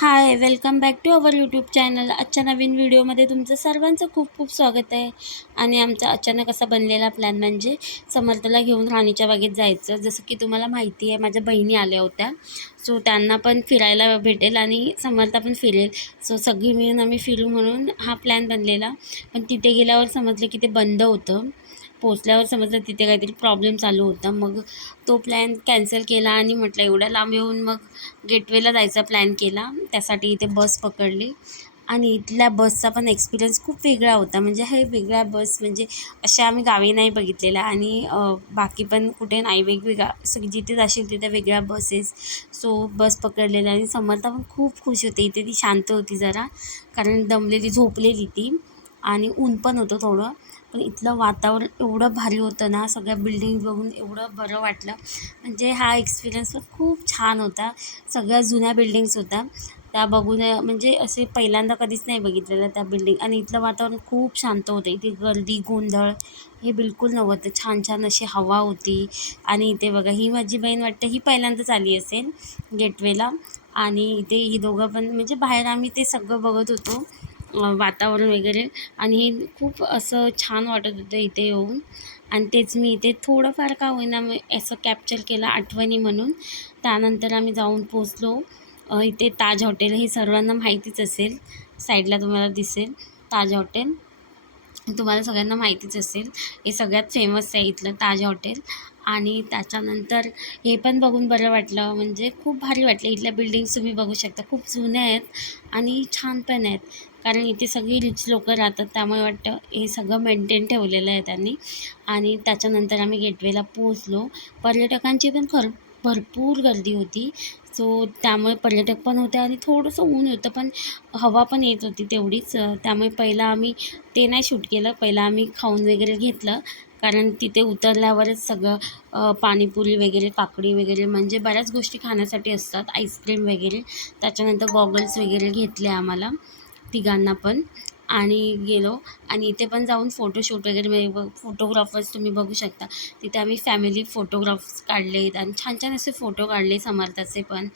Hi welcome back to our YouTube channel आजच्या नवीन व्हिडिओमध्ये तुमचं सर्वांचं खूप खूप स्वागत आहे. आणि आमचा अचानक असा बनलेला प्लॅन म्हणजे समर्थला घेऊन राणीच्या बागेत जायचं. जसं की तुम्हाला माहिती आहे माझ्या बहिणी आल्या होत्या. सो त्यांना पण फिरायला भेटेल आणि समर्था पण फिरेल. सो सगळी मिळून आम्ही फिरू म्हणून हा प्लॅन बनलेला. पण तिथे गेल्यावर समजलं की ते बंद होतं. पोचल्यावर समजलं तिथे काहीतरी प्रॉब्लेम चालू होता. मग तो प्लॅन कॅन्सल केला आणि म्हटलं एवढ्या लांब येऊन मग गेटवेला जायचा प्लॅन केला. त्यासाठी इथे बस पकडली. आणि इथल्या बसचा पण एक्सपिरियन्स खूप वेगळा होता. म्हणजे हे वेगळ्या बस म्हणजे अशा आम्ही गावी नाही बघितलेल्या आणि बाकी पण कुठे नाही. वेगवेगळ्या सगळी जिथे जाशील तिथे वेगळ्या बसेस सो बस पकडलेल्या आणि समर्था पण खूप खुश होते. इथे ती शांत होती जरा. कारण दमलेली झोपलेली ती. आणि ऊन पण होतं थोडं. पण इथलं वातावरण एवढं भारी होतं ना सगळ्या बिल्डिंग बघून एवढं बरं वाटलं. म्हणजे हा एक्सपिरियन्स खूप छान होता. सगळ्या जुन्या बिल्डिंग्स होत्या. त्या बघून म्हणजे असे पहिल्यांदा कधीच नाही बघितलेलं त्या बिल्डिंग आणि इथलं वातावरण खूप शांत होतं. इथे गर्दी गोंधळ हे बिलकुल नव्हतं. छान छान अशी हवा होती. आणि इथे बघा ही माझी बहीण वाटतं ही पहिल्यांदाच आली असेल गेटवेला आणि इथे ही दोघं पण म्हणजे बाहेर आम्ही ते सगळं बघत होतो. वातावरण वगैरे. आणि हे खूप असं छान वाटत होतं इथे येऊन. आणि तेच मी इथे थोडंफार का होईना मी असं कॅप्चर केलं आठवणी म्हणून. त्यानंतर आम्ही जाऊन पोचलो इथे ताज हॉटेल हे सर्वांना माहितीच असेल. साईडला तुम्हाला दिसेल ताज हॉटेल. तुम्हाला सगळ्यांना माहितीच असेल. हे सगळ्यात फेमस आहे इथलं ताज हॉटेल. आणि त्याच्यानंतर हे पण बघून बरं वाटलं. म्हणजे खूप भारी वाटलं. इथल्या बिल्डिंग्स तुम्ही बघू शकता. खूप जुन्या आहेत आणि छान पण आहेत. कारण इथे सगळी रिच लोकं राहतात त्यामुळे वाटतं हे सगळं मेंटेन ठेवलेलं आहे त्यांनी. आणि त्याच्यानंतर आम्ही गेटवेला पोचलो पर्यटकांची पण खर भरपूर गर्दी होती. सो त्यामुळे पर्यटक पण होते आणि थोडंसं ऊन होतं पण हवा पण येत होती तेवढीच. त्यामुळे पहिला आम्ही ते नाही शूट केलं. पहिला आम्ही खाऊन वगैरे घेतलं. कारण तिथे उतरल्यावरच सगळं पाणीपुरी वगैरे काकडी वगैरे म्हणजे बऱ्याच गोष्टी खाण्यासाठी असतात. आईस्क्रीम वगैरे. त्याच्यानंतर गॉगल्स वगैरे घेतले आम्हाला. तिघांना पण. आणि गेलो. आणि इथे पण जाऊन फोटोशूट वगैरे म्हणजे फोटोग्राफर्स तुम्ही बघू शकता. तिथे आम्ही फॅमिली फोटोग्राफ्स काढलेत आणि छान छान असे फोटो काढले समर्थाचे पण.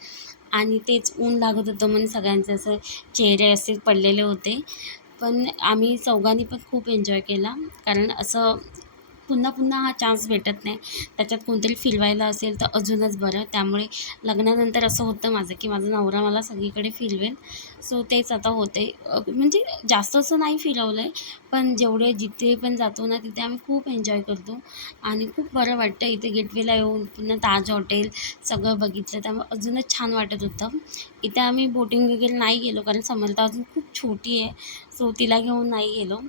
आणि तेच ऊन लागत होतं म्हणून सगळ्यांचे असं चेहरे असे पडलेले होते. पण आम्ही चौघांनी पण खूप एन्जॉय केला. कारण असं पुन्हा पुन्हा हा चान्स भेटत नाही. त्याच्यात कोणतरी फिरवायला असेल तर अजूनच बरं. त्यामुळे लग्नानंतर असं होतं माझं की माझा नवरा मला सगळीकडे फिरवेल. सो तेच आता होते म्हणजे जास्त असं नाही फिरवलं आहे पण जेवढे जिथे पण जातो ना तिथे आम्ही खूप एन्जॉय करतो. आणि खूप बरं वाटतं इथे गेटवेला येऊन पुन्हा ताज हॉटेल सगळं बघितलं. त्यामुळे अजूनच छान वाटत होतं. इथे आम्ही बोटिंग वगैरे नाही गेलो कारण समर्था अजून खूप छोटी आहे. सो तिला घेऊन नाही गेलो.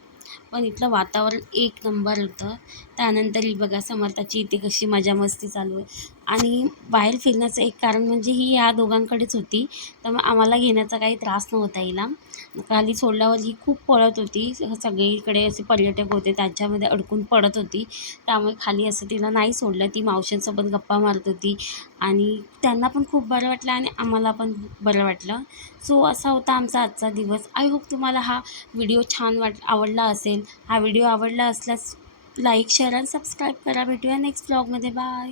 पण इथलं वातावरण एक नंबर होतं. त्यानंतर ही बघा समर्थाची इथे कशी मजा मस्ती चालू आहे. आणि बाहेर फिरण्याचं एक कारण म्हणजे ही या दोघांकडेच होती. त्यामुळे आम्हाला घेण्याचा काही त्रास नव्हता हिला. खाली सोडल्यावर ही खूप पळत होती. सगळीकडे असे पर्यटक होते. त्यांच्यामध्ये अडकून पडत होती. त्यामुळे खाली असं तिला नाही सोडलं. ती मावशांसोबत गप्पा मारत होती. आणि त्यांना पण खूप बरं वाटलं आणि आम्हाला पण बरं वाटलं. सो असा होता आमचा आजचा दिवस. आय होप तुम्हाला हा व्हिडिओ छान वाट आवडला असेल. हा व्हिडिओ आवडला असल्यास लाईक शेअर आणि सबस्क्राईब करा. भेटूया नेक्स्ट ब्लॉगमध्ये बाय